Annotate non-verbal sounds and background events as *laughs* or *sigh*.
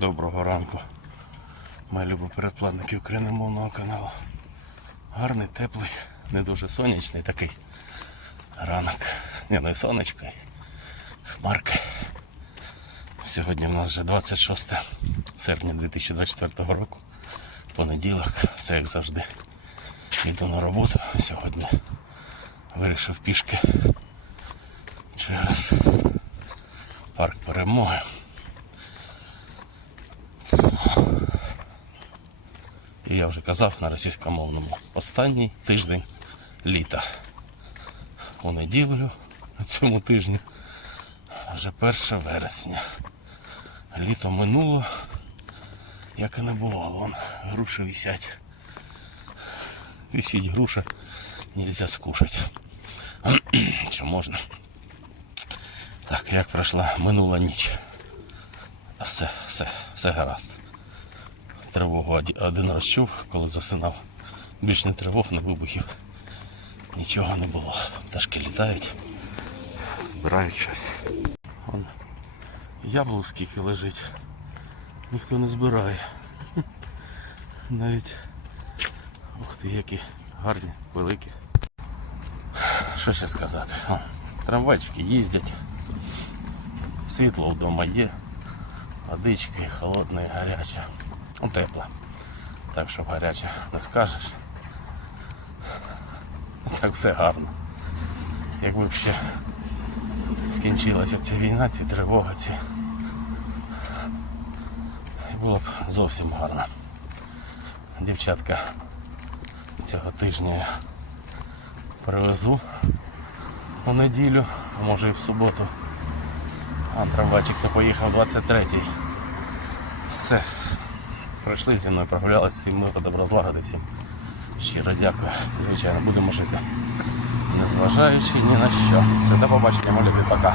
Доброго ранку, мої любі передплатники україномовного каналу. Гарний, теплий, не дуже сонячний такий ранок. Ні, не сонечко, хмарки. Сьогодні в нас вже 26 серпня 2024 року. Понеділок, все як завжди. Йду на роботу. Сьогодні вирішив пішки через парк перемоги. Я вже казав на російськомовному останній тиждень літа. У неділю на цьому тижні вже 1 вересня. Літо минуло, як і не бувало. Вон, груші висять. Висіть груша, нельзя скушать. *clears throat* Чи можна? Так, як пройшла минула ніч. Все, все, все гаразд тривогу один раз чув, коли засинав. Більш не тривог, не вибухів. Нічого не було. Пташки літають, збирають щось. Вон, яблук скільки лежить. Ніхто не збирає. *laughs* Навіть ух ти, які гарні, великі. Що ще сказати? Трамвайчики їздять. Світло вдома є. Холодна, і гаряча. Ну, тепла. Так що гаряче не скажеш. Так все гарно. Якби б ще скінчилася ця війна, ці тривоги, ці. Було б зовсім гарно. Дівчатка цього тижня я привезу у неділю, а може і в суботу. А трамвайчик то поїхав 23-й. Все. Пройшли зі мною, прогулялися, всім ми добро злагоди, всім щиро дякую. Звичайно, будемо жити. Незважаючи ні на що. Все, до побачення, молі, пока.